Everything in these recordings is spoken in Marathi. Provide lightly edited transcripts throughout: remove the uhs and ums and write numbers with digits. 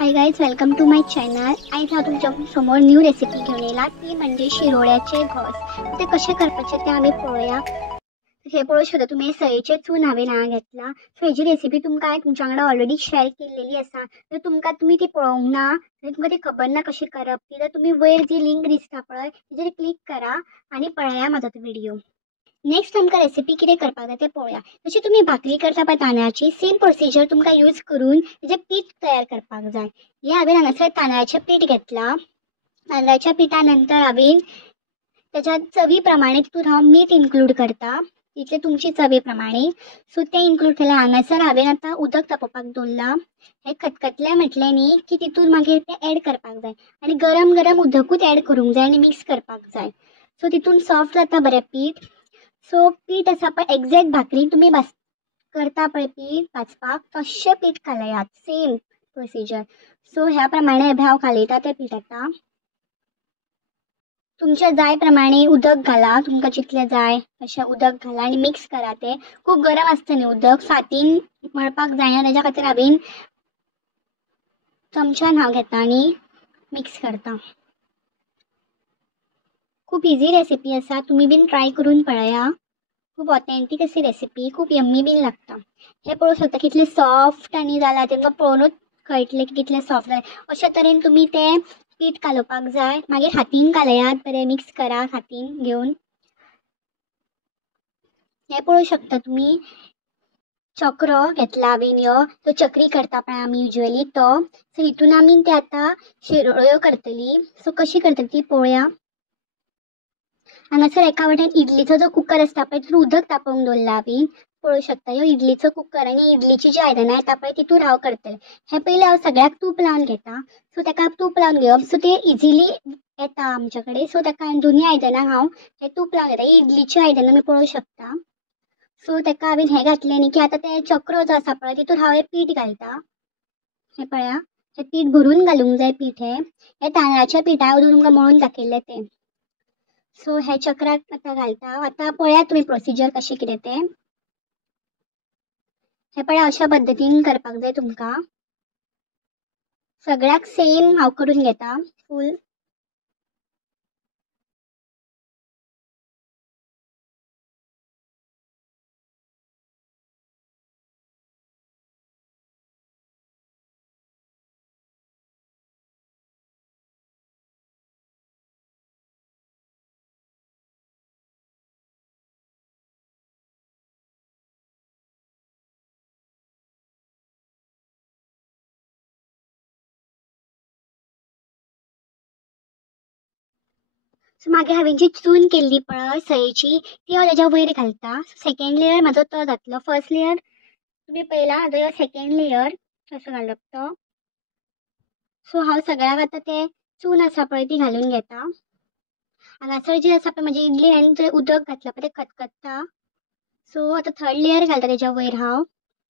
High guys, welcome to my channel. आज हा तुमच्या समोर न्यू रेसिपी घेऊन येला, ती म्हणजे शिरोळ्याचे घोस. ते कसे करपाचे ते आम्ही पळोवया. हे पळोवू शकता तुम्ही. सयेचे चून हांवें हांगा घेतला. सो हेची रेसिपी तुमकां तुमच्या वांगडा ऑलरेडी शेअर केलेली आसा. तर तुमकां तुम्ही ती पळोवंक ना, तुमकां ती खबर ना कशी करप ती, तर तुम्ही वयर जी लिंक दिसता पळय तेजेर क्लिक करा आणि पळया म्हाजो तो व्हिडिओ. नेक्स्ट आमकां रेसिपी कितें करपाक जाय तें पळोवया. जशी तुम्ही भाकरी करता पळय तांदळाची, सेम प्रोसिजर तुमकां यूज करून तेजें पीठ तयार करपाक जाय. हे हांवें हांगासर तांदळाचें पीठ घेतला. तांदळाच्या पिठा नंतर हांवें त्याच्या चवी प्रमाणे तितून हांव मीठ इन्क्लूड करता, तितले तुमची चवी प्रमाणे. सो तें इन्क्लूड केलें. हांगासर हांवें आतां उदक तापोवपाक दवरलां. हें खतखतलें म्हटलें न्ही की तितून मागीर तें एड करपाक जाय आनी गरम गरम उदकूच एड करूंक जाय आनी मिक्स करपाक जाय. सो तितून सॉफ्ट जाता बरें पीठ. सो पीठ आसा पळय एक्झॅक्ट भाकरी तुमी करता पळय पीठ भाजपाक तशें पीठ घालयात, सेम प्रोसिजर. सो ह्या प्रमाणे हांव घालयता तें पीठ आतां. तुमच्या जाय प्रमाणे उदक घाला, तुमकां जितलें जाय तशें उदक घाला आनी मिक्स करा. तें खूब गरम आसता न्ही उदक, फाटीन मळपाक जायना, तेज्या खातीर हांवें चमच्यान हांव घेता आनी मिक्स करता. खूब इजी रेसिपी आसा, तुमी बीन ट्राय करून पळया. खूब ऑथेंटीक अशी रेसिपी, खूब यम्मी बीन लागता. हे पळोवंक शकता कितलें सॉफ्ट आनी जाला, तेंकां पळोवनूच कळटलें की कितलें सॉफ्ट जालें. अशे तरेन तुमी तें पीठ घालपाक जाय. मागीर हातीन घालयात, बरें मिक्स करा हातीन घेवन. हे पळोवंक शकता तुमी चक्रो घेतला हांवें ह्यो, तो चक्री करता पळय आमी युजली तो. सो हितून आमी ते आतां शिरोळ्यो करतली. सो कशी करतली ती पळोवया. हांगासर एका वाटेन इडलीचो जो कुकर आसता पळय तितून उदक तापोवंक दवरला हांवें. पळोवंक शकता ह्यो इडलीचो कुकर आनी इडलीची जी आयदनां येता पळय तितून हांव करतलें. हे पयलीं हांव सगळ्याक तूप लावन घेता. सो ताका तूप लावन घेवप, सो तें इजिली येता आमच्या कडेन. सो ताका दोनी आयदनांक हांव हे तूप लावन घेता. ही इडलीची आयदनां तुमी पळोवंक शकता. सो ताका हांवें हें घातलें न्ही की आतां तें चक्रो जो आसा पळय तितून हांव हें पीठ घालता. हे पळया, हें पीठ भरून घालूंक जाय पीठ. हें तांदळाच्या पिठा हांवें तुमकां मळून दाखयल्लें तें. सो हे चक्राक आतां घालता. आतां पळयात तुमी प्रोसिजर कशें कितें तें. हे पळय अशा पद्दतीन करपाक जाय तुमकां. सगळ्याक सेम हांव करून घेता फूल. सो मागीर हांवें जी चून केल्ली पळय सयेची ती हांव तेज्या वयर घालता. सेकंड लेयर म्हाजो तो जातलो. फर्स्ट लेयर तुमी पळयला, आतां ह्यो सेकंड लेयर कसो घालप तो. सो हांव सगळ्याक आतां तें चून आसा पळय ती घालून घेता. हांगासर जी आसा पळय म्हजी इडली हांवें थंय उदक घातला पळय तें खतखत्ता. सो आतां थर्ड लेयर घालता तेज्या वयर हांव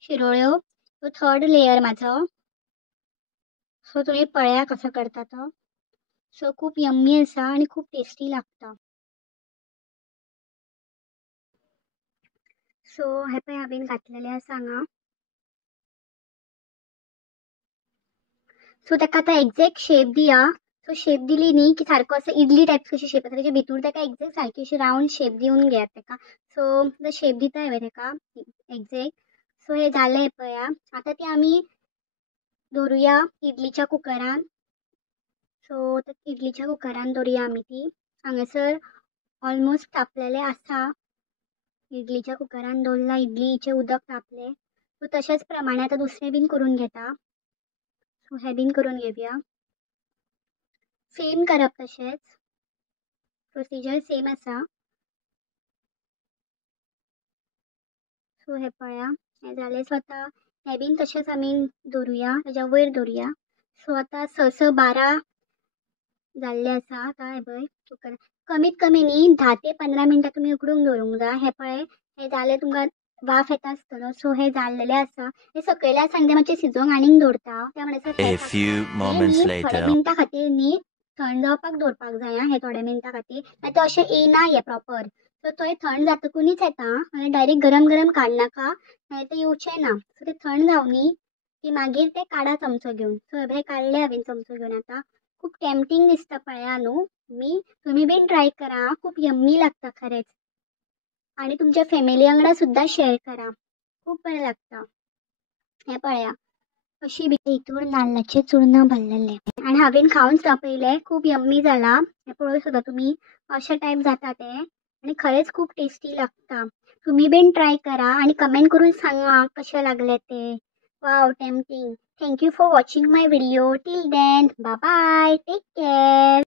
शिरोळ्यो. सो थर्ड लेयर म्हाजो. सो तुमी पळया कसो करता तो. सो खूब यम्मी आसा आनी खूब टेस्टी लागता. सो हे पळय हांवें घातलेलें आसा हांगा. सो ताका आतां एक्झॅक्ट शेप दिया. सो शेप दिली न्ही की सारको असो इडली टायप कशी शेप येता तेच्या भितर ताका एक्झॅक्ट सारकी अशी रावंड शेप दिवन घेयात ताका. सो तो शेप दिता हांवें ताका एक्झॅक्ट. सो हे जालें हे पळया. आतां ती आमी दवरुया इडलीच्या कुकरान. सो इडलीच्या कुकरान दवरुया आमी ती. हांगासर ऑलमोस्ट तापलेलें आसा. इडलीच्या कुकरान दवरला, इडलीचें उदक तापलें. सो तशेंच प्रमाणे आतां दुसरें बीन करून घेता. सो हें बीन करून घेवया. सेम करप तशेंच. प्रोसिजर सेम आसा. सो हे पळया हें जालें. सो आतां हें बीन तशेंच आमी दवरुया, तेज्या वयर दवरुया. सो आतां 6-12 जाल्लें आसा. आतां हें पळय कुकर कमीत कमी न्ही 10 ते 15 मिनटां तुमी उकडूंक दवरूंक जाय. हे पळय हें जालें, तुमकां वाफ येता आसतलो. सो हें जाल्लेलें आसा. हें सकयल्या सांगता मातशें शिजोवंक आनीक दवरता. त्या म्हणसर A हें few moments न्ही थोड्या later. मिनटां खातीर न्ही थंड जावपाक दवरपाक जाय. हें थोड्या मिनटां खातीर मागीर तें अशें येयना हें प्रॉपर. सो थंय थंड जातकुनूच येता. डायरेक्ट गरम गरम काडनाका, नाल्यार तें येवचें ना. सो तें थंड जावनी की मागीर ते काढा चमचो घेऊन. सो हे काढले हांवें चमचो घेऊन आता. खूप टेम्पटिंग दिसता पळया न्हू. तुम्ही बीन ट्राय करा, खूप यम्मी लागता खरेंच. आणि तुमच्या फॅमिली वांगडा सुद्धा शेअर करा, खूप बरें लागता. हे पळया कशी हितून नाल्लाचे चूर्ण भरलेले आणि हांवें खावन पळयले, खूप यम्मी जाला. हे पळोवं सुद्धा तुम्ही, अशा टाईप जाता ते आणि खरेंच खूप टेस्टी लागता. तुम्ही बीन ट्राय करा आणि कमेंट करून सांगा कसे लागले ते. Wow tempting. Thank you for watching my video. Till then bye bye, take care.